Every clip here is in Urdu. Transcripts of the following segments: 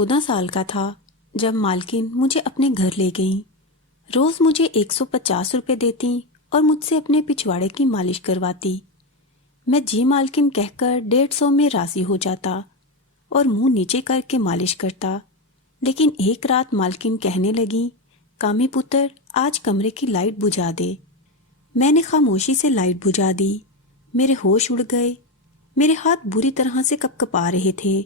14 سال کا تھا جب مالکن مجھے اپنے گھر لے گئیں۔ روز مجھے 150 روپے دیتی اور مجھ سے اپنے پچھواڑے کی مالش کرواتی۔ میں جی مالکن کہہ کر 150 میں راضی ہو جاتا اور منہ نیچے کر کے مالش کرتا۔ لیکن ایک رات مالکن کہنے لگی، کامی پتر آج کمرے کی لائٹ بجھا دے۔ میں نے خاموشی سے لائٹ بجھا دی۔ میرے ہوش اڑ گئے۔ میرے ہاتھ بری طرح سے کپکپا رہے تھے۔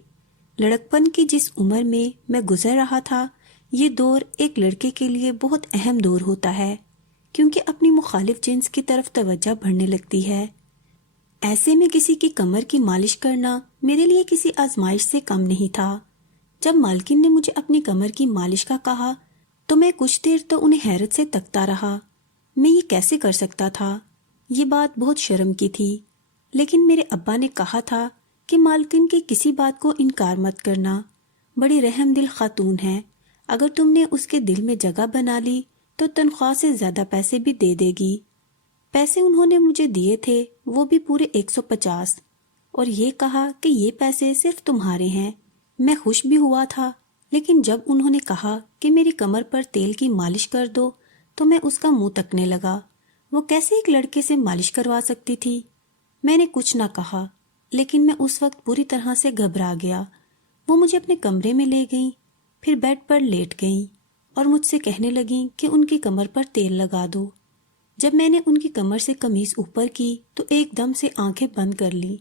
لڑکپن کی جس عمر میں گزر رہا تھا، یہ دور ایک لڑکے کے لیے بہت اہم دور ہوتا ہے، کیونکہ اپنی مخالف جنس کی طرف توجہ بڑھنے لگتی ہے۔ ایسے میں کسی کی کمر کی مالش کرنا میرے لیے کسی آزمائش سے کم نہیں تھا۔ جب مالکن نے مجھے اپنی کمر کی مالش کا کہا تو میں کچھ دیر تو انہیں حیرت سے تکتا رہا۔ میں یہ کیسے کر سکتا تھا؟ یہ بات بہت شرم کی تھی، لیکن میرے ابا نے کہا تھا کہ مالکن کی کسی بات کو انکار مت کرنا، بڑی رحم دل خاتون ہے، اگر تم نے اس کے دل میں جگہ بنا لی تو تنخواہ سے زیادہ پیسے بھی دے دے گی۔ پیسے انہوں نے مجھے دیے تھے، وہ بھی پورے 150، اور یہ کہا کہ یہ پیسے صرف تمہارے ہیں۔ میں خوش بھی ہوا تھا، لیکن جب انہوں نے کہا کہ میری کمر پر تیل کی مالش کر دو تو میں اس کا منہ تکنے لگا۔ وہ کیسے ایک لڑکے سے مالش کروا سکتی تھی؟ میں نے کچھ نہ کہا، لیکن میں اس وقت پوری طرح سے گھبرا گیا۔ وہ مجھے اپنے کمرے میں لے گئیں، پھر بیڈ پر لیٹ گئیں اور مجھ سے کہنے لگیں کہ ان کی کمر پر تیل لگا دو۔ جب میں نے ان کی کمر سے قمیص اوپر کی تو ایک دم سے آنکھیں بند کر لی۔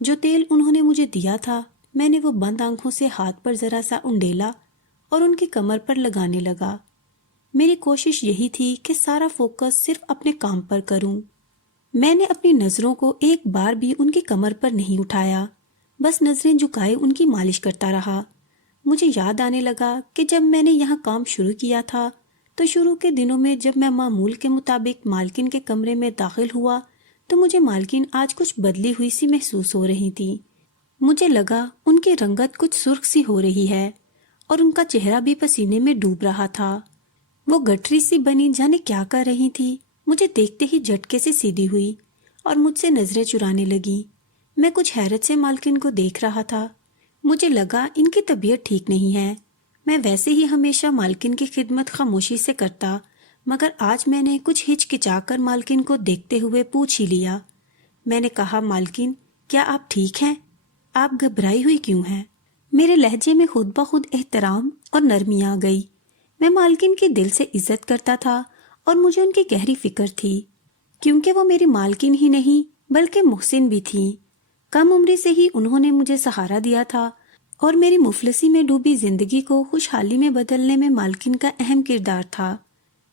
جو تیل انہوں نے مجھے دیا تھا، میں نے وہ بند آنکھوں سے ہاتھ پر ذرا سا انڈیلا اور ان کی کمر پر لگانے لگا۔ میری کوشش یہی تھی کہ سارا فوکس صرف اپنے کام پر کروں۔ میں نے اپنی نظروں کو ایک بار بھی ان کی کمر پر نہیں اٹھایا، بس نظریں جھکائے ان کی مالش کرتا رہا۔ مجھے یاد آنے لگا کہ جب میں نے یہاں کام شروع کیا تھا تو شروع کے دنوں میں جب میں معمول کے مطابق مالکن کے کمرے میں داخل ہوا تو مجھے مالکن آج کچھ بدلی ہوئی سی محسوس ہو رہی تھی۔ مجھے لگا ان کی رنگت کچھ سرخ سی ہو رہی ہے اور ان کا چہرہ بھی پسینے میں ڈوب رہا تھا۔ وہ گٹھری سی بنی جانے کیا کر رہی تھی، مجھے دیکھتے ہی جھٹکے سے سیدھی ہوئی اور مجھ سے نظریں چرانے لگی۔ میں کچھ حیرت سے مالکن کو دیکھ رہا تھا۔ مجھے لگا ان کی طبیعت ٹھیک نہیں ہے۔ میں ویسے ہی ہمیشہ مالکن کی خدمت خاموشی سے کرتا، مگر آج میں نے کچھ ہچکچا کر مالکن کو دیکھتے ہوئے پوچھ ہی لیا۔ میں نے کہا، مالکن کیا آپ ٹھیک ہیں؟ آپ گھبرائی ہوئی کیوں ہیں؟ میرے لہجے میں خود بخود احترام اور نرمی آ گئی۔ میں مالکن کی دل سے عزت کرتا تھا اور مجھے ان کی گہری فکر تھی، کیونکہ وہ میری مالکن ہی نہیں بلکہ محسن بھی تھی۔ کم عمری سے ہی انہوں نے مجھے سہارا دیا تھا اور میری مفلسی میں ڈوبی زندگی کو خوشحالی میں بدلنے میں مالکن کا اہم کردار تھا۔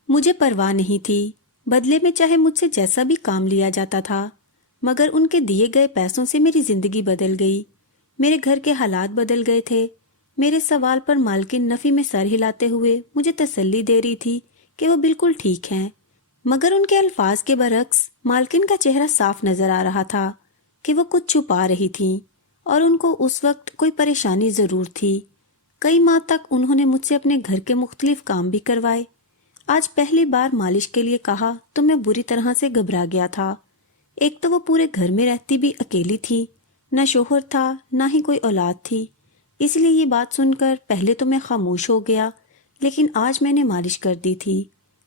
مجھے پرواہ نہیں تھی، بدلے میں چاہے مجھ سے جیسا بھی کام لیا جاتا تھا، مگر ان کے دیے گئے پیسوں سے میری زندگی بدل گئی۔ میرے گھر کے حالات بدل گئے تھے۔ میرے سوال پر مالکن نفی میں سر ہلاتے ہوئے مجھے تسلی دے رہی تھی کہ وہ بالکل ٹھیک ہیں، مگر ان کے الفاظ کے برعکس مالکن کا چہرہ صاف نظر آ رہا تھا کہ وہ کچھ چھپا رہی تھیں اور ان کو اس وقت کوئی پریشانی ضرور تھی۔ کئی ماہ تک انہوں نے مجھ سے اپنے گھر کے مختلف کام بھی کروائے۔ آج پہلی بار مالش کے لیے کہا تو میں بری طرح سے گھبرا گیا تھا۔ ایک تو وہ پورے گھر میں رہتی بھی اکیلی تھی، نہ شوہر تھا نہ ہی کوئی اولاد تھی، اس لیے یہ بات سن کر پہلے تو میں خاموش ہو گیا، لیکن آج میں نے مالش کر دی تھی،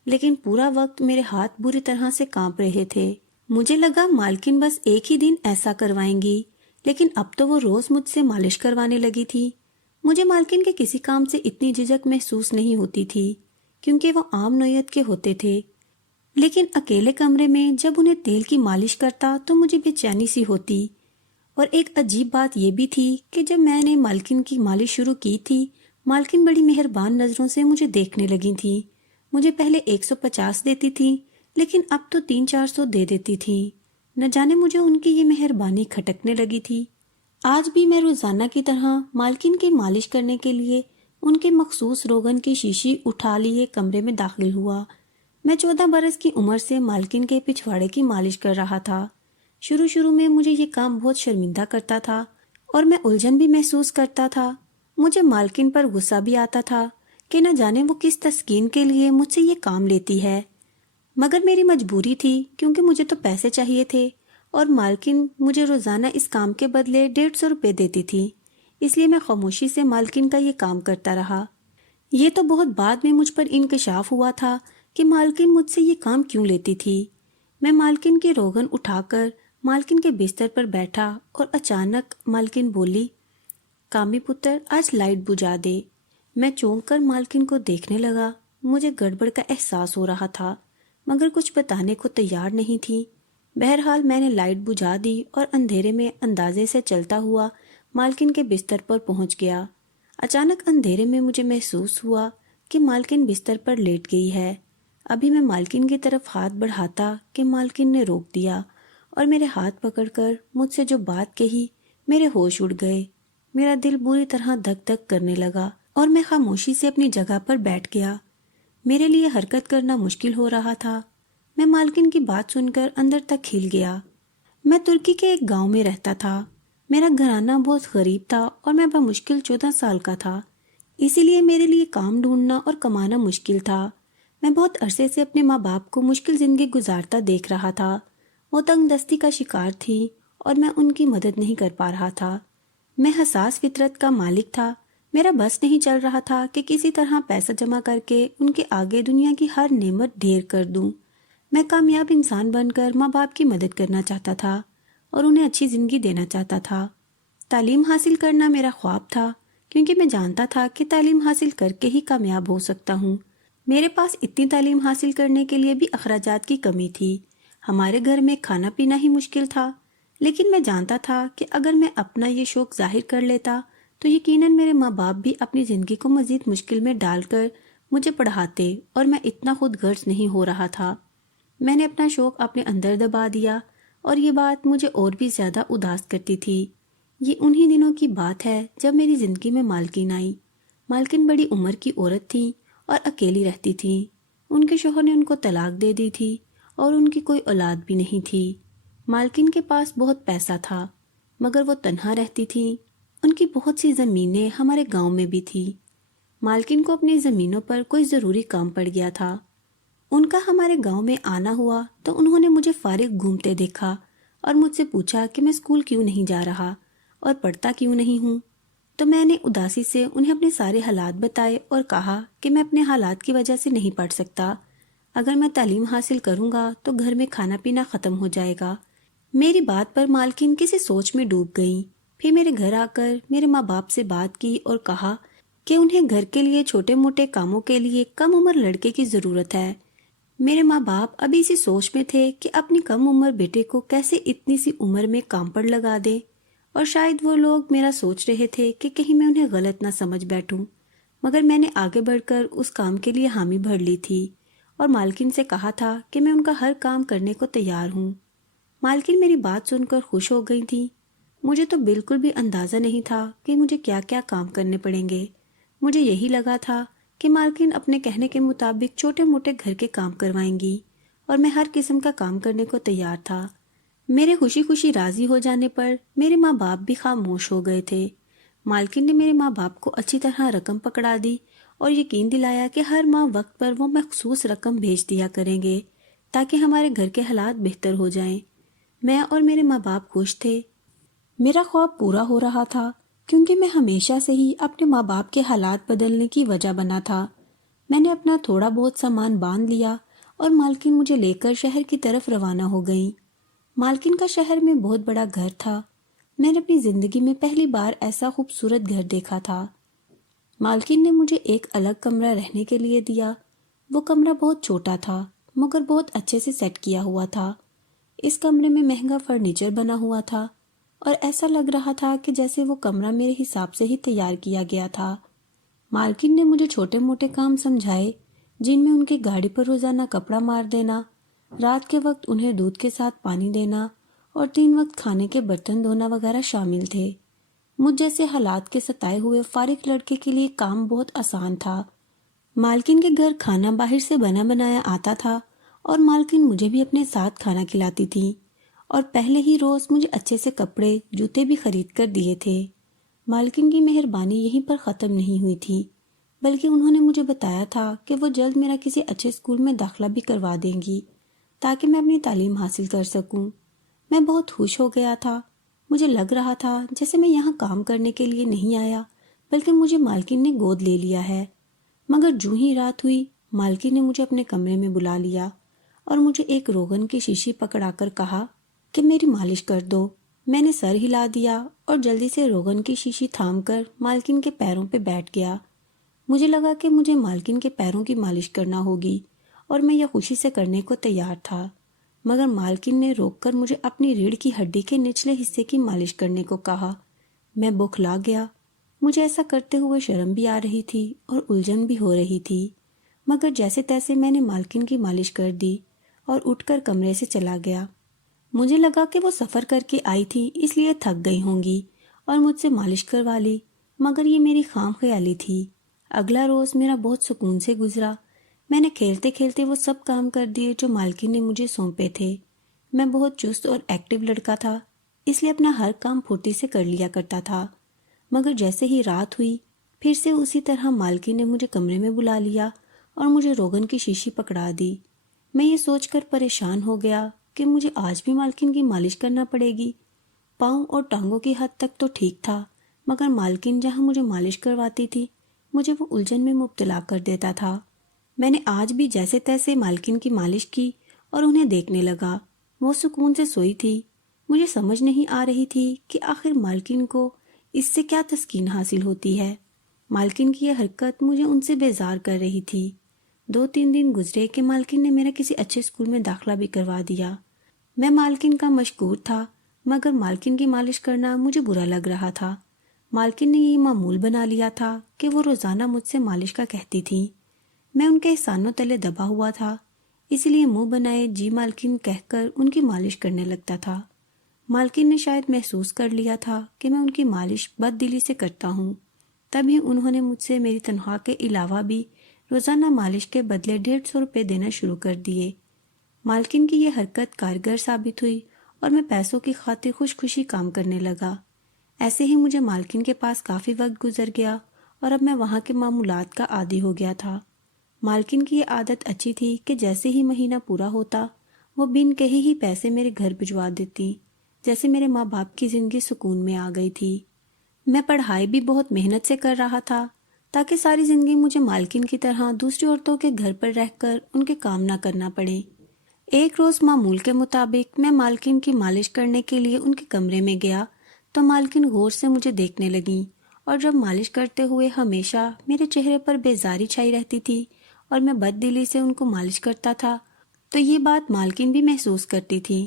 لیکن پورا وقت میرے ہاتھ بری طرح سے کانپ رہے تھے۔ مجھے لگا مالکن بس ایک ہی دن ایسا کروائیں گی، لیکن اب تو وہ روز مجھ سے مالش کروانے لگی تھی۔ مجھے مالکن کے کسی کام سے اتنی جھجک محسوس نہیں ہوتی تھی، کیونکہ وہ عام نوعیت کے ہوتے تھے، لیکن اکیلے کمرے میں جب انہیں تیل کی مالش کرتا تو مجھے بے چینی سی ہوتی۔ اور ایک عجیب بات یہ بھی تھی کہ جب میں نے مالکن کی مالش شروع کی تھی، مالکن بڑی مہربان نظروں سے مجھے دیکھنے لگی تھی۔ مجھے پہلے 150 دیتی تھی، لیکن اب تو 300-400 دے دیتی تھی۔ نہ جانے مجھے ان کی یہ مہربانی کھٹکنے لگی تھی۔ آج بھی میں روزانہ کی طرح مالکن کی مالش کرنے کے لیے ان کے مخصوص روغن کی شیشی اٹھا لیے کمرے میں داخل ہوا۔ میں 14 برس کی عمر سے مالکن کے پچھواڑے کی مالش کر رہا تھا۔ شروع میں مجھے یہ کام بہت شرمندہ کرتا تھا اور میں الجھن بھی محسوس کرتا تھا۔ مجھے مالکن پر غصہ بھی آتا تھا کہ نہ جانے وہ کس تسکین کے لیے مجھ سے یہ کام لیتی ہے، مگر میری مجبوری تھی کیونکہ مجھے تو پیسے چاہیے تھے اور مالکن مجھے روزانہ اس کام کے بدلے 150 روپے دیتی تھی، اس لیے میں خاموشی سے مالکن کا یہ کام کرتا رہا۔ یہ تو بہت بعد میں مجھ پر انکشاف ہوا تھا کہ مالکن مجھ سے یہ کام کیوں لیتی تھی۔ میں مالکن کی روغن اٹھا کر مالکن کے بستر پر بیٹھا اور اچانک مالکن بولی، کامی پتر آج لائٹ بجھا دے۔ میں چونک کر مالکن کو دیکھنے لگا۔ مجھے گڑبڑ کا احساس ہو رہا تھا مگر کچھ بتانے کو تیار نہیں تھی۔ بہرحال میں نے لائٹ بجھا دی اور اندھیرے میں اندازے سے چلتا ہوا مالکن کے بستر پر پہنچ گیا۔ اچانک اندھیرے میں مجھے محسوس ہوا کہ مالکن بستر پر لیٹ گئی ہے۔ ابھی میں مالکن کی طرف ہاتھ بڑھاتا کہ مالکن نے روک دیا اور میرے ہاتھ پکڑ کر مجھ سے جو بات کہی، میرے ہوش اڑ گئے۔ میرا دل بری طرح دھک دھک کرنے لگا اور میں خاموشی سے اپنی جگہ پر بیٹھ گیا۔ میرے لیے حرکت کرنا مشکل ہو رہا تھا۔ میں مالکن کی بات سن کر اندر تک ہل گیا۔ میں ترکی کے ایک گاؤں میں رہتا تھا۔ میرا گھرانہ بہت غریب تھا اور میں بمشکل 14 سال کا تھا، اسی لیے میرے لیے کام ڈھونڈنا اور کمانا مشکل تھا۔ میں بہت عرصے سے اپنے ماں باپ کو مشکل زندگی گزارتا دیکھ رہا تھا۔ وہ تنگ دستی کا شکار تھی اور میں ان کی مدد نہیں کر پا رہا تھا۔ میں حساس فطرت کا مالک تھا۔ میرا بس نہیں چل رہا تھا کہ کسی طرح پیسہ جمع کر کے ان کے آگے دنیا کی ہر نعمت ڈھیر کر دوں۔ میں کامیاب انسان بن کر ماں باپ کی مدد کرنا چاہتا تھا اور انہیں اچھی زندگی دینا چاہتا تھا۔ تعلیم حاصل کرنا میرا خواب تھا کیونکہ میں جانتا تھا کہ تعلیم حاصل کر کے ہی کامیاب ہو سکتا ہوں۔ میرے پاس اتنی تعلیم حاصل کرنے کے لیے بھی اخراجات کی کمی تھی۔ ہمارے گھر میں کھانا پینا ہی مشکل تھا، لیکن میں جانتا تھا کہ اگر میں اپنا یہ شوق ظاہر کر لیتا تو یقیناً میرے ماں باپ بھی اپنی زندگی کو مزید مشکل میں ڈال کر مجھے پڑھاتے اور میں اتنا خود غرض نہیں ہو رہا تھا۔ میں نے اپنا شوق اپنے اندر دبا دیا اور یہ بات مجھے اور بھی زیادہ اداس کرتی تھی۔ یہ انہی دنوں کی بات ہے جب میری زندگی میں مالکن آئی۔ مالکن بڑی عمر کی عورت تھی اور اکیلی رہتی تھی۔ ان کے شوہر نے ان کو طلاق دے دی تھی اور ان کی کوئی اولاد بھی نہیں تھی۔ مالکن کے پاس بہت پیسہ تھا مگر وہ تنہا رہتی تھی۔ ان کی بہت سی زمینیں ہمارے گاؤں میں بھی تھی۔ مالکن کو اپنی زمینوں پر کوئی ضروری کام پڑ گیا تھا۔ ان کا ہمارے گاؤں میں آنا ہوا تو انہوں نے مجھے فارغ گھومتے دیکھا اور مجھ سے پوچھا کہ میں اسکول کیوں نہیں جا رہا اور پڑھتا کیوں نہیں ہوں۔ تو میں نے اداسی سے انہیں اپنے سارے حالات بتائے اور کہا کہ میں اپنے حالات کی وجہ سے نہیں پڑھ سکتا۔ اگر میں تعلیم حاصل کروں گا تو گھر میں کھانا پینا ختم ہو جائے گا۔ میری بات پر مالکن کسی سوچ میں ڈوب گئیں۔ پھر میرے گھر آ کر میرے ماں باپ سے بات کی اور کہا کہ انہیں گھر کے لیے چھوٹے موٹے کاموں کے لیے کم عمر لڑکے کی ضرورت ہے۔ میرے ماں باپ ابھی اسی سوچ میں تھے کہ اپنی کم عمر بیٹے کو کیسے اتنی سی عمر میں کام پر لگا دیں، اور شاید وہ لوگ میرا سوچ رہے تھے کہ کہیں میں انہیں غلط نہ سمجھ بیٹھوں۔ مگر میں نے آگے بڑھ کر اس کام کے لیے حامی بھر لی تھی اور مالکن سے کہا تھا کہ میں ان کا ہر کام کرنے کو تیار ہوں۔ مالکن میری بات سن کر خوش ہو گئی تھی۔ مجھے تو بالکل بھی اندازہ نہیں تھا کہ مجھے کیا کیا کام کرنے پڑیں گے۔ مجھے یہی لگا تھا کہ مالکن اپنے کہنے کے مطابق چھوٹے موٹے گھر کے کام کروائیں گی اور میں ہر قسم کا کام کرنے کو تیار تھا۔ میرے خوشی خوشی راضی ہو جانے پر میرے ماں باپ بھی خاموش ہو گئے تھے۔ مالکن نے میرے ماں باپ کو اچھی طرح رقم پکڑا دی اور یقین دلایا کہ ہر ماہ وقت پر وہ مخصوص رقم بھیج دیا کریں گے تاکہ ہمارے گھر کے حالات بہتر ہو جائیں۔ میں اور میرے ماں باپ خوش تھے۔ میرا خواب پورا ہو رہا تھا کیونکہ میں ہمیشہ سے ہی اپنے ماں باپ کے حالات بدلنے کی وجہ بنا تھا۔ میں نے اپنا تھوڑا بہت سامان باندھ لیا اور مالکن مجھے لے کر شہر کی طرف روانہ ہو گئیں۔ مالکن کا شہر میں بہت بڑا گھر تھا۔ میں نے اپنی زندگی میں پہلی بار ایسا خوبصورت گھر دیکھا تھا۔ مالکن نے مجھے ایک الگ کمرہ رہنے کے لیے دیا۔ وہ کمرہ بہت چھوٹا تھا مگر بہت اچھے سے سیٹ کیا ہوا تھا۔ اس کمرے میں مہنگا فرنیچر بنا ہوا تھا اور ایسا لگ رہا تھا کہ جیسے وہ کمرہ میرے حساب سے ہی تیار کیا گیا تھا۔ مالکن نے مجھے چھوٹے موٹے کام سمجھائے جن میں ان کی گاڑی پر روزانہ کپڑا مار دینا، رات کے وقت انہیں دودھ کے ساتھ پانی دینا اور 3 وقت کھانے کے برتن دھونا وغیرہ شامل تھے۔ مجھ جیسے حالات کے ستائے ہوئے فارغ لڑکے کے لیے کام بہت آسان تھا۔ مالکن کے گھر کھانا باہر سے بنا بنایا آتا تھا اور مالکن مجھے بھی اپنے ساتھ کھانا کھلاتی تھی اور پہلے ہی روز مجھے اچھے سے کپڑے جوتے بھی خرید کر دیے تھے۔ مالکن کی مہربانی یہیں پر ختم نہیں ہوئی تھی بلکہ انہوں نے مجھے بتایا تھا کہ وہ جلد میرا کسی اچھے اسکول میں داخلہ بھی کروا دیں گی تاکہ میں اپنی تعلیم حاصل کر سکوں۔ میں بہت خوش ہو گیا تھا۔ مجھے لگ رہا تھا جیسے میں یہاں کام کرنے کے لیے نہیں آیا بلکہ مجھے مالکن نے گود لے لیا ہے۔ مگر جوں ہی رات ہوئی مالکن نے مجھے اپنے کمرے میں بلا لیا اور مجھے ایک روغن کی شیشی پکڑا کر کہا کہ میری مالش کر دو۔ میں نے سر ہلا دیا اور جلدی سے روغن کی شیشی تھام کر مالکن کے پیروں پہ بیٹھ گیا۔ مجھے لگا کہ مجھے مالکن کے پیروں کی مالش کرنا ہوگی اور میں یہ خوشی سے کرنے کو تیار تھا، مگر مالکن نے روک کر مجھے اپنی ریڑھ کی ہڈی کے نچلے حصے کی مالش کرنے کو کہا۔ میں بوکھلا گیا۔ مجھے ایسا کرتے ہوئے شرم بھی آ رہی تھی اور الجھن بھی ہو رہی تھی، مگر جیسے تیسے میں نے مالکن کی مالش کر دی اور اٹھ کر کمرے سے چلا گیا۔ مجھے لگا کہ وہ سفر کر کے آئی تھی اس لیے تھک گئی ہوں گی اور مجھ سے مالش کروا لی، مگر یہ میری خام خیالی تھی۔ اگلا روز میرا بہت سکون سے گزرا۔ میں نے کھیلتے کھیلتے وہ سب کام کر دیے جو مالکن نے مجھے سونپے تھے۔ میں بہت چست اور ایکٹیو لڑکا تھا، اس لیے اپنا ہر کام پھرتی سے کر لیا کرتا تھا، مگر جیسے ہی رات ہوئی پھر سے اسی طرح مالکن نے مجھے کمرے میں بلا لیا اور مجھے روغن کی شیشی پکڑا دی۔ میں یہ سوچ کر پریشان ہو گیا کہ مجھے آج بھی مالکن کی مالش کرنا پڑے گی۔ پاؤں اور ٹانگوں کی حد تک تو ٹھیک تھا، مگر مالکن جہاں مجھے مالش کرواتی تھی مجھے وہ الجھن میں مبتلا کر دیتا تھا۔ میں نے آج بھی جیسے تیسے مالکن کی مالش کی اور انہیں دیکھنے لگا۔ وہ سکون سے سوئی تھی۔ مجھے سمجھ نہیں آ رہی تھی کہ آخر مالکن کو اس سے کیا تسکین حاصل ہوتی ہے۔ مالکن کی یہ حرکت مجھے ان سے بیزار کر رہی تھی۔ 2-3 دن گزرے کہ مالکن نے میرا کسی اچھے اسکول میں داخلہ بھی کروا دیا۔ میں مالکن کا مشکور تھا، مگر مالکن کی مالش کرنا مجھے برا لگ رہا تھا۔ مالکن نے یہ معمول بنا لیا تھا کہ وہ روزانہ مجھ سے مالش کا کہتی تھی۔ میں ان کے احسانوں تلے دبا ہوا تھا، اس لیے منہ بنائے جی مالکن کہہ کر ان کی مالش کرنے لگتا تھا۔ مالکن نے شاید محسوس کر لیا تھا کہ میں ان کی مالش بد دلی سے کرتا ہوں، تبھی انہوں نے مجھ سے میری تنخواہ کے علاوہ بھی روزانہ مالش کے بدلے 150 روپے دینا شروع کر دیے۔ مالکن کی یہ حرکت کارگر ثابت ہوئی اور میں پیسوں کی خاطر خوش خوشی کام کرنے لگا۔ ایسے ہی مجھے مالکن کے پاس کافی وقت گزر گیا اور اب میں وہاں کے معمولات کا عادی ہو گیا تھا۔ مالکن کی یہ عادت اچھی تھی کہ جیسے ہی مہینہ پورا ہوتا وہ بن کہے ہی پیسے میرے گھر بھجوا دیتی، جیسے میرے ماں باپ کی زندگی سکون میں آ گئی تھی۔ میں پڑھائی بھی بہت محنت سے کر رہا تھا تاکہ ساری زندگی مجھے مالکن کی طرح دوسری عورتوں کے گھر پر رہ کر ان کے کام نہ کرنا پڑے۔ ایک روز معمول کے مطابق میں مالکن کی مالش کرنے کے لیے ان کے کمرے میں گیا تو مالکن غور سے مجھے دیکھنے لگیں، اور جب مالش کرتے ہوئے ہمیشہ میرے چہرے پر بیزاری چھائی رہتی تھی اور میں بد دلی سے ان کو مالش کرتا تھا تو یہ بات مالکن بھی محسوس کرتی تھی۔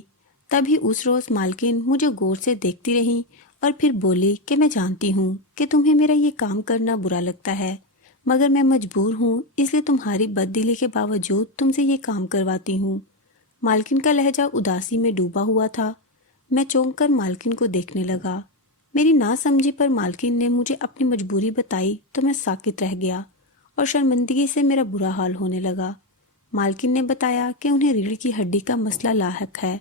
تبھی اس روز مالکن مجھے غور سے دیکھتی رہیں اور پھر بولی کہ میں جانتی ہوں کہ تمہیں میرا یہ کام کرنا برا لگتا ہے، مگر میں مجبور ہوں، اس لیے تمہاری بد دلی کے باوجود تم سے یہ کام کرواتی ہوں۔ مالکن کا لہجہ اداسی میں ڈوبا ہوا تھا۔ میں چونک کر مالکن کو دیکھنے لگا۔ میری نا سمجھی پر مالکن نے مجھے اپنی مجبوری بتائی تو میں ساکت رہ گیا اور شرمندگی سے میرا برا حال ہونے لگا۔ مالکن نے بتایا کہ انہیں ریڑھ کی ہڈی کا مسئلہ لاحق ہے،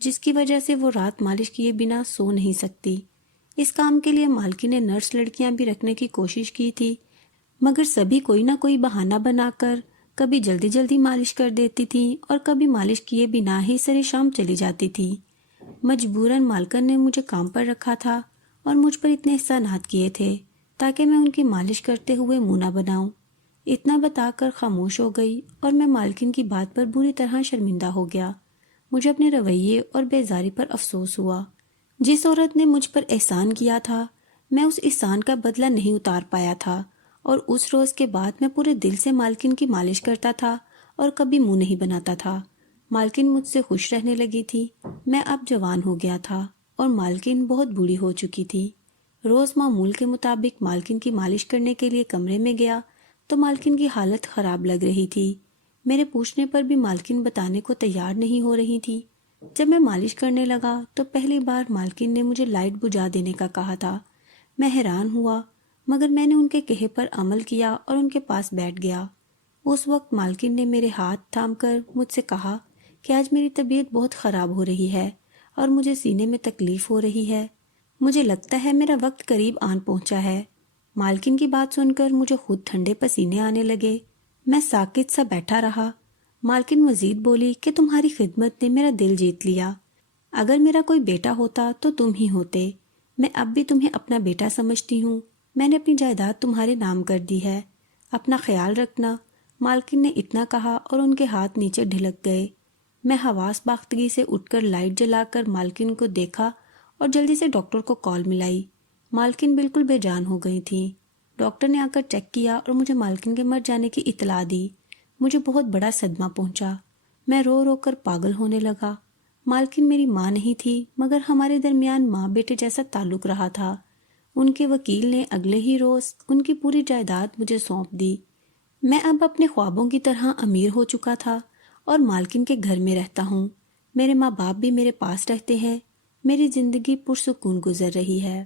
جس کی وجہ سے وہ رات مالش کیے بنا سو نہیں سکتی۔ اس کام کے لیے مالکن نے نرس لڑکیاں بھی رکھنے کی کوشش کی تھی، مگر سبھی کوئی نہ کوئی بہانہ بنا کر کبھی جلدی جلدی مالش کر دیتی تھی اور کبھی مالش کیے بنا ہی سرے شام چلی جاتی تھی۔ مجبوراً مالکن نے مجھے کام پر رکھا تھا اور مجھ پر اتنے احسانات کیے تھے تاکہ میں ان کی مالش کرتے ہوئے منہ نہ بناؤں۔ اتنا بتا کر خاموش ہو گئی اور میں مالکن کی بات پر بری طرح شرمندہ ہو گیا۔ مجھے اپنے رویے اور بیزاری پر افسوس ہوا۔ جس عورت نے مجھ پر احسان کیا تھا میں اس احسان کا بدلہ نہیں اتار پایا تھا، اور اس روز کے بعد میں پورے دل سے مالکن کی مالش کرتا تھا اور کبھی منہ نہیں بناتا تھا۔ مالکن مجھ سے خوش رہنے لگی تھی۔ میں اب جوان ہو گیا تھا اور مالکن بہت بوڑھی ہو چکی تھی۔ روز معمول کے مطابق مالکن کی مالش کرنے کے لیے کمرے میں گیا تو مالکن کی حالت خراب لگ رہی تھی۔ میرے پوچھنے پر بھی مالکن بتانے کو تیار نہیں ہو رہی تھی۔ جب میں مالش کرنے لگا تو پہلی بار مالکن نے مجھے لائٹ بجھا دینے کا کہا تھا۔ میں حیران ہوا، مگر میں نے ان کے کہے پر عمل کیا اور ان کے پاس بیٹھ گیا۔ اس وقت مالکن نے میرے ہاتھ تھام کر مجھ سے کہا کہ آج میری طبیعت بہت خراب ہو رہی ہے اور مجھے سینے میں تکلیف ہو رہی ہے۔ مجھے لگتا ہے میرا وقت قریب آن پہنچا ہے۔ مالکن کی بات سن کر مجھے خود ٹھنڈے پسینے آنے لگے۔ میں ساکت سا بیٹھا رہا۔ مالکن مزید بولی کہ تمہاری خدمت نے میرا دل جیت لیا۔ اگر میرا کوئی بیٹا ہوتا تو تم ہی ہوتے۔ میں اب بھی تمہیں اپنا بیٹا سمجھتی ہوں۔ میں نے اپنی جائیداد تمہارے نام کر دی ہے، اپنا خیال رکھنا۔ مالکن نے اتنا کہا اور ان کے ہاتھ نیچے ڈھلک گئے۔ میں حواس باختگی سے اٹھ کر لائٹ جلا کر مالکن کو دیکھا اور جلدی سے ڈاکٹر کو کال ملائی۔ مالکن بالکل بے جان ہو گئی تھیں۔ ڈاکٹر نے آ کر چیک کیا اور مجھے مالکن کے مر جانے کی اطلاع دی۔ مجھے بہت بڑا صدمہ پہنچا۔ میں رو رو کر پاگل ہونے لگا۔ مالکن میری ماں نہیں تھی، مگر ہمارے درمیان ماں بیٹے جیسا تعلق رہا تھا۔ ان کے وکیل نے اگلے ہی روز ان کی پوری جائیداد مجھے سونپ دی۔ میں اب اپنے خوابوں کی طرح امیر ہو چکا تھا اور مالکن کے گھر میں رہتا ہوں۔ میرے ماں باپ بھی میرے پاس رہتے ہیں۔ میری زندگی پرسکون گزر رہی ہے۔